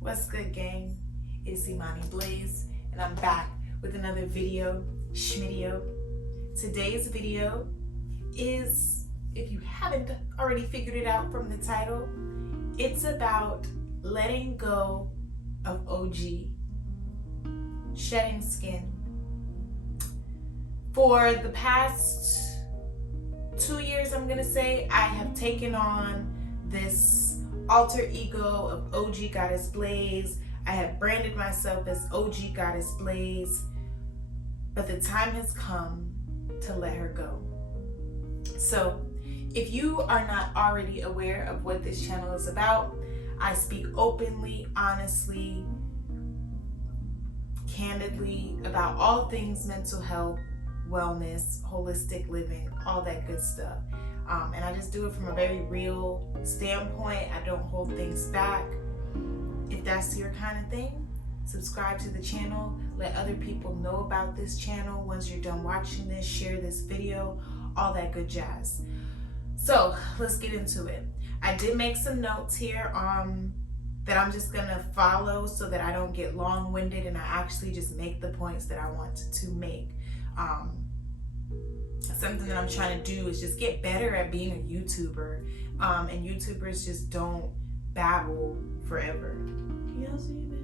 What's good, gang? It's Imani Blaze, and I'm back with another video, schmidio. Today's video is, if you haven't already figured it out from the title, it's about letting go of OG, shedding skin. For the past 2 years, I'm gonna say, I have taken on this alter ego of OG Goddess Blaze. I have branded myself as OG Goddess Blaze, but the time has come to let her go. So if you are not already aware of what this channel is about, I speak openly, honestly, candidly about all things mental health, wellness, holistic living, all that good stuff. And I just do it from a very real standpoint. I don't hold things back. If that's your kind of thing, subscribe to the channel. Let other people know about this channel. Once you're done watching this, share this video, all that good jazz. So let's get into it. I did make some notes here that I'm just gonna follow so that I don't get long-winded and I actually just make the points that I want to make. Something that I'm trying to do is just get better at being a YouTuber, and YouTubers just don't babble forever. Can y'all see me?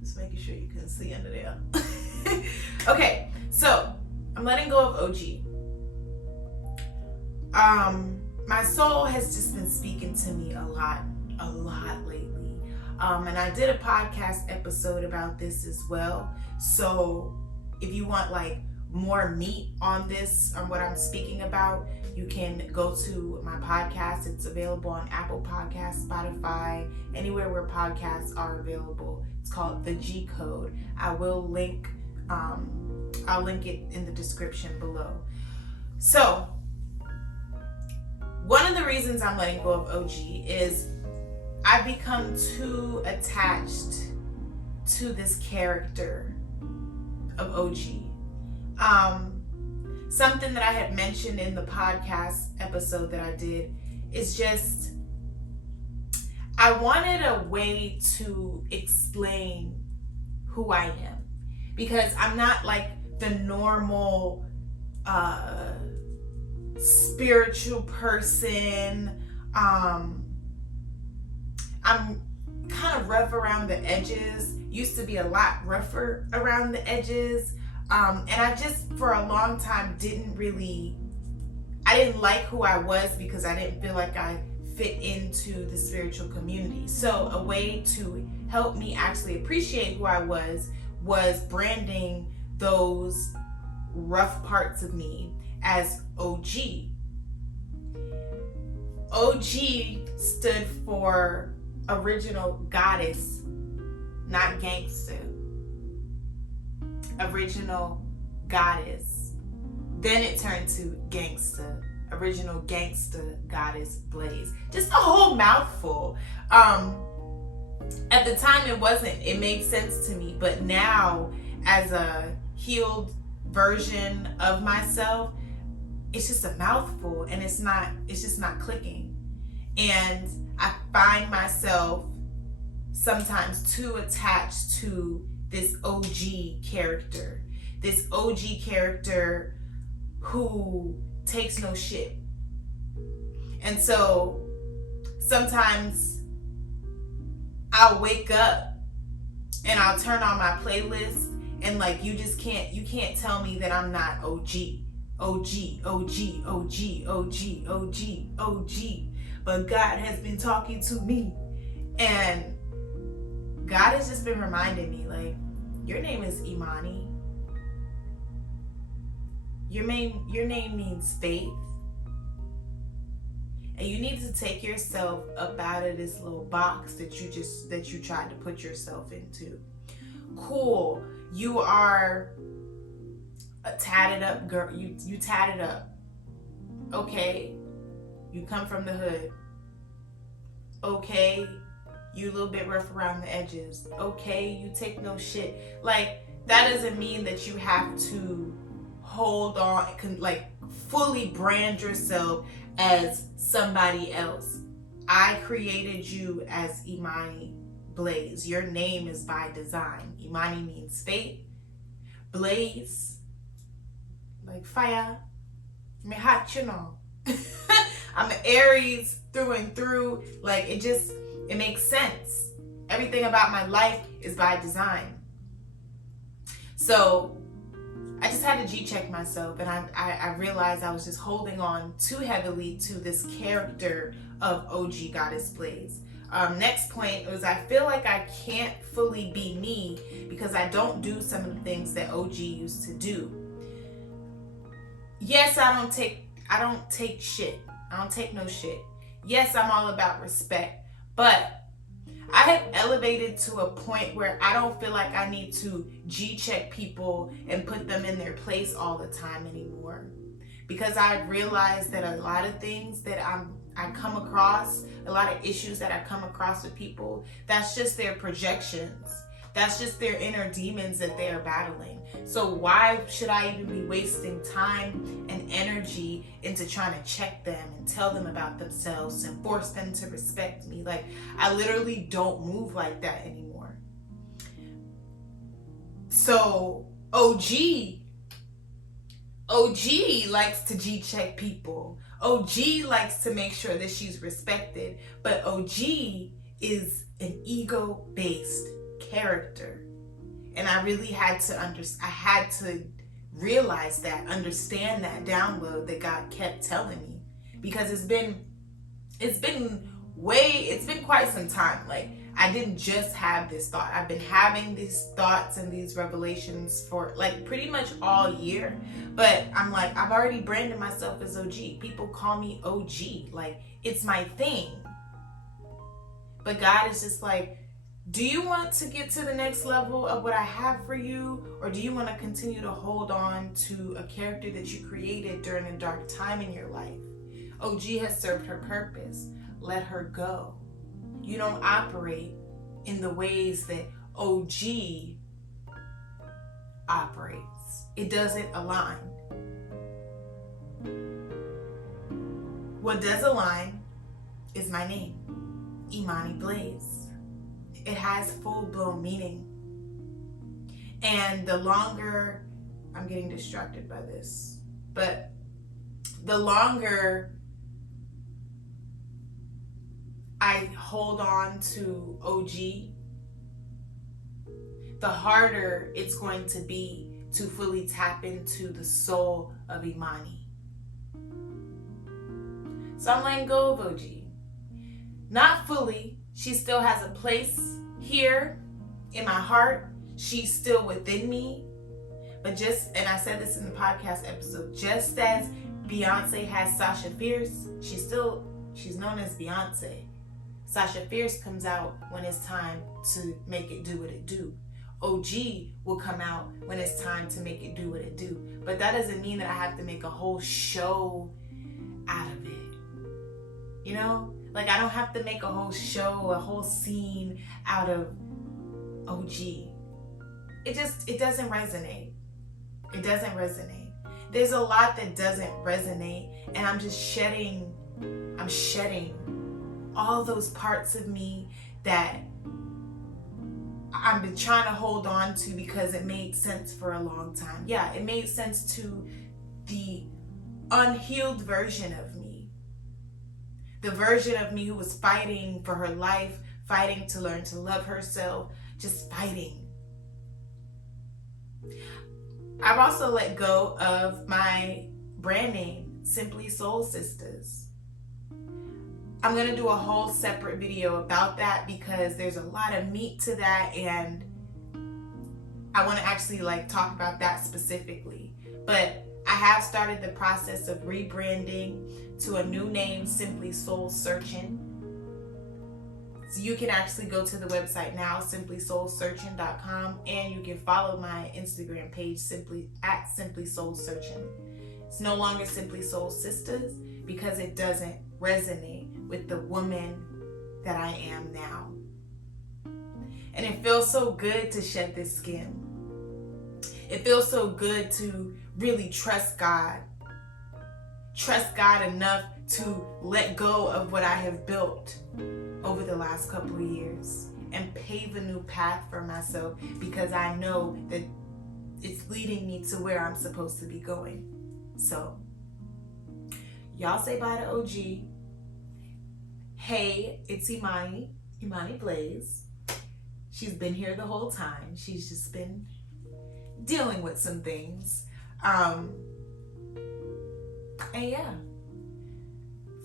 Just making sure you can see under there. Okay, so I'm letting go of OG. My soul has just been speaking to me a lot lately, and I did a podcast episode about this as well. So if you want like more meat on this, on what I'm speaking about, you can go to my podcast. It's available on Apple Podcasts, Spotify, anywhere where podcasts are available. It's called The G Code. I'll link it in the description below. So one of the reasons I'm letting go of OG is I've become too attached to this character of OG. Something that I had mentioned in the podcast episode that I did is just, I wanted a way to explain who I am, because I'm not like the normal spiritual person. I'm kind of rough around the edges, used to be a lot rougher around the edges. And I just, for a long time, I didn't like who I was because I didn't feel like I fit into the spiritual community. So a way to help me actually appreciate who I was branding those rough parts of me as OG. OG stood for original goddess, not gangster. Original goddess. Then it turned to gangsta. Original gangsta goddess Blaze. Just a whole mouthful. At the time it made sense to me, but now as a healed version of myself, it's just a mouthful and it's just not clicking. And I find myself sometimes too attached to this OG character who takes no shit. And so sometimes I'll wake up and I'll turn on my playlist and like you can't tell me that I'm not OG. But God has been talking to me, and God has just been reminding me, like, your name is Imani. Your name means faith. And you need to take yourself up out of this little box that you tried to put yourself into. Cool. You are a tatted up girl. You tatted up. Okay. You come from the hood. Okay. You a little bit rough around the edges. Okay, you take no shit. Like, that doesn't mean that you have to hold on, like fully brand yourself as somebody else. I created you as Imani Blaze. Your name is by design. Imani means fate. Blaze, like fire. Me hot, you know. I'm an Aries through and through. Like, it makes sense. Everything about my life is by design. So I just had to G-check myself, and I realized I was just holding on too heavily to this character of OG Goddess Blaze. Next point was, I feel like I can't fully be me because I don't do some of the things that OG used to do. Yes, I don't take shit. I don't take no shit. Yes, I'm all about respect, but I have elevated to a point where I don't feel like I need to G-check people and put them in their place all the time anymore. Because I've realized that a lot of things that I come across, a lot of issues that I come across with people, that's just their projections. That's just their inner demons that they are battling. So why should I even be wasting time and energy into trying to check them and tell them about themselves and force them to respect me? Like, I literally don't move like that anymore. So OG likes to G-check people. OG likes to make sure that she's respected. But OG is an ego-based character. And I really had to realize that, understand that download that God kept telling me, because it's been quite some time. Like, I didn't just have this thought. I've been having these thoughts and these revelations for like pretty much all year. But I'm like, I've already branded myself as OG. People call me OG. Like, it's my thing. But God is just like, do you want to get to the next level of what I have for you? Or do you want to continue to hold on to a character that you created during a dark time in your life? OG has served her purpose. Let her go. You don't operate in the ways that OG operates. It doesn't align. What does align is my name, Imani Blaze. It has full-blown meaning. And the longer, I'm getting distracted by this, but the longer I hold on to OG, the harder it's going to be to fully tap into the soul of Imani. So I'm letting go of OG. Not fully. She still has a place here in my heart. She's still within me. But and I said this in the podcast episode, just as Beyonce has Sasha Fierce, she's known as Beyonce. Sasha Fierce comes out when it's time to make it do what it do. OG will come out when it's time to make it do what it do. But that doesn't mean that I have to make a whole show out of it. You know? Like, I don't have to make a whole show, a whole scene out of OG. It doesn't resonate. It doesn't resonate. There's a lot that doesn't resonate, and I'm shedding all those parts of me that I've been trying to hold on to because it made sense for a long time. Yeah, it made sense to the unhealed version of me. The version of me who was fighting for her life, fighting to learn to love herself, just fighting. I've also let go of my brand name, Simply Soul Sisters. I'm going to do a whole separate video about that because there's a lot of meat to that, and I want to actually talk about that specifically. But I have started the process of rebranding to a new name, Simply Soul Searching. So you can actually go to the website now, simplysoulsearching.com, and you can follow my Instagram page at Simply Soul Searching. It's no longer Simply Soul Sisters because it doesn't resonate with the woman that I am now. And it feels so good to shed this skin. It feels so good to really trust God. Trust God enough to let go of what I have built over the last couple of years and pave a new path for myself, because I know that it's leading me to where I'm supposed to be going. So, y'all say bye to OG. Hey, it's Imani Blaze. She's been here the whole time. She's just been dealing with some things. And yeah,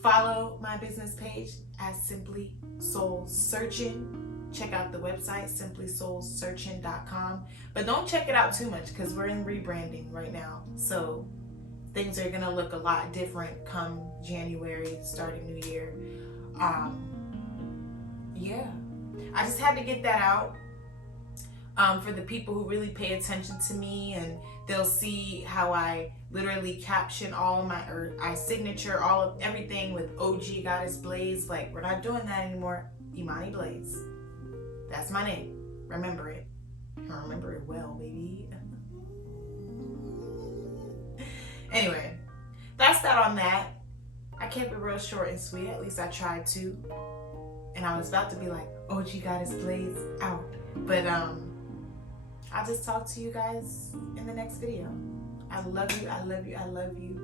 follow my business page as Simply Soul Searching. Check out the website, simplysoulsearching.com. But don't check it out too much, because we're in rebranding right now. So things are going to look a lot different come January, starting New Year. Yeah. I just had to get that out. For the people who really pay attention to me, and they'll see how I literally caption all my, or I signature all of everything with OG Goddess Blaze. Like, we're not doing that anymore. Imani Blaze. That's my name. Remember it. I remember it well, baby. Anyway, that's that on that. I kept it real short and sweet. At least I tried to. And I was about to be like, OG Goddess Blaze out. But I'll just talk to you guys in the next video. I love you. I love you. I love you.